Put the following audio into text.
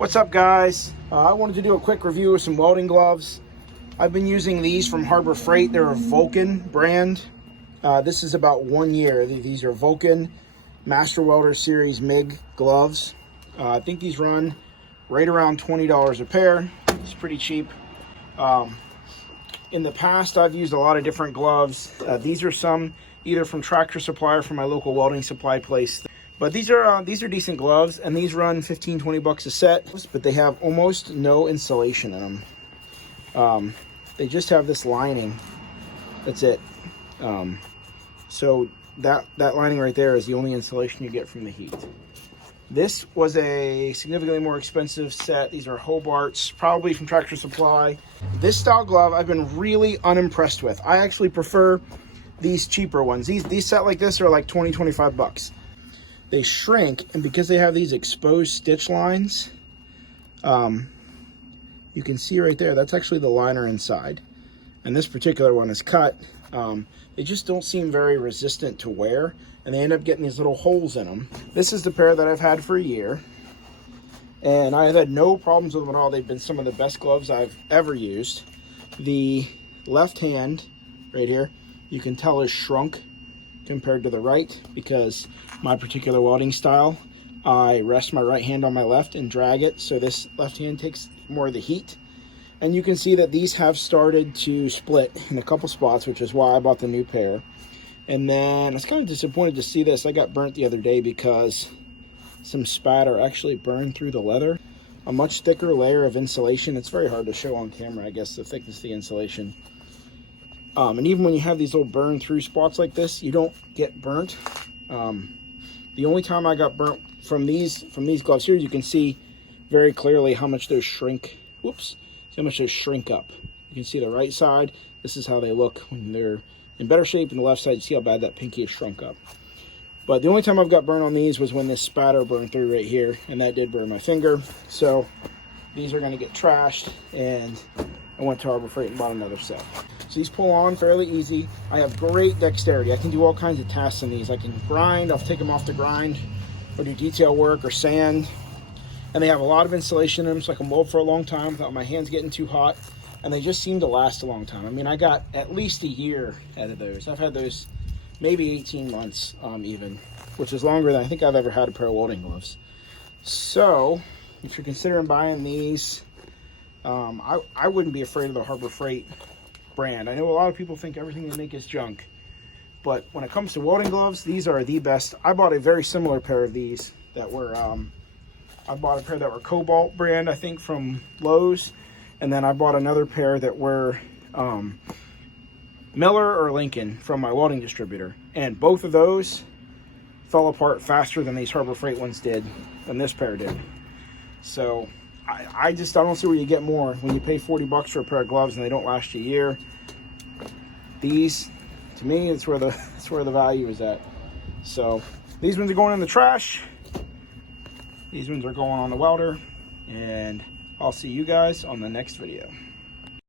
What's up, guys? I wanted to do a quick review of some welding gloves. I've been using these from Harbor Freight. They're a Vulcan brand. This is about 1 year. These are Vulcan Master Welder Series MIG gloves. I think these run right around $20 a pair. It's pretty cheap. In the past, I've used a lot of different gloves. These are some either from Tractor Supply or from my local welding supply place. But these are decent gloves, and these run 15-20 bucks a set, but they have almost no insulation in them. They just have this lining. That's it. So that lining right there is the only insulation you get from the heat. This was a significantly more expensive set. These are Hobarts, probably from Tractor Supply. This style glove I've been really unimpressed with. I actually prefer these cheaper ones. These set like this are like 20-25 bucks. They shrink, and because they have these exposed stitch lines, you can see right there, that's actually the liner inside. And this particular one is cut. They just don't seem very resistant to wear, and they end up getting these little holes in them. This is the pair that I've had for a year, and I have had no problems with them at all. They've been some of the best gloves I've ever used. The left hand right here, you can tell is shrunk compared to the right, because my particular welding style, I rest my right hand on my left and drag it, so this left hand takes more of the heat. And you can see that these have started to split in a couple spots, which is why I bought the new pair. And then I was kind of disappointed to see this. I got burnt the other day because some spatter actually burned through the leather. A much thicker layer of insulation. It's very hard to show on camera, I guess, the thickness of the insulation. And even when you have these little burn through spots like this, you don't get burnt. The only time I got burnt from these gloves here, you can see very clearly how much those shrink. Whoops. See how much those shrink up. You can see the right side. This is how they look when they're in better shape, and the left side, you see how bad that pinky is shrunk up. But the only time I've got burnt on these was when this spatter burned through right here, and that did burn my finger. So these are going to get trashed, and I went to Harbor Freight and bought another set. So these pull on fairly easy. I have great dexterity. I can do all kinds of tasks in these. I can grind. I'll take them off the grind, or do detail work or sand. And they have a lot of insulation in them, so I can weld for a long time without my hands getting too hot. And they just seem to last a long time. I mean, I got at least a year out of those. I've had those maybe 18 months even, which is longer than I think I've ever had a pair of welding gloves. So if you're considering buying these, I wouldn't be afraid of the Harbor Freight brand. I know a lot of people think everything they make is junk, but when it comes to welding gloves, these are the best. I bought a very similar pair of these that were, I bought a pair that were Cobalt brand, I think, from Lowe's. And then I bought another pair that were Miller or Lincoln from my welding distributor. And both of those fell apart faster than these Harbor Freight ones did, than this pair did. So I don't see where you get more when you pay 40 bucks for a pair of gloves and they don't last you a year. These, to me, it's where the value is at. So these ones are going in the trash. These ones are going on the welder, and I'll see you guys on the next video.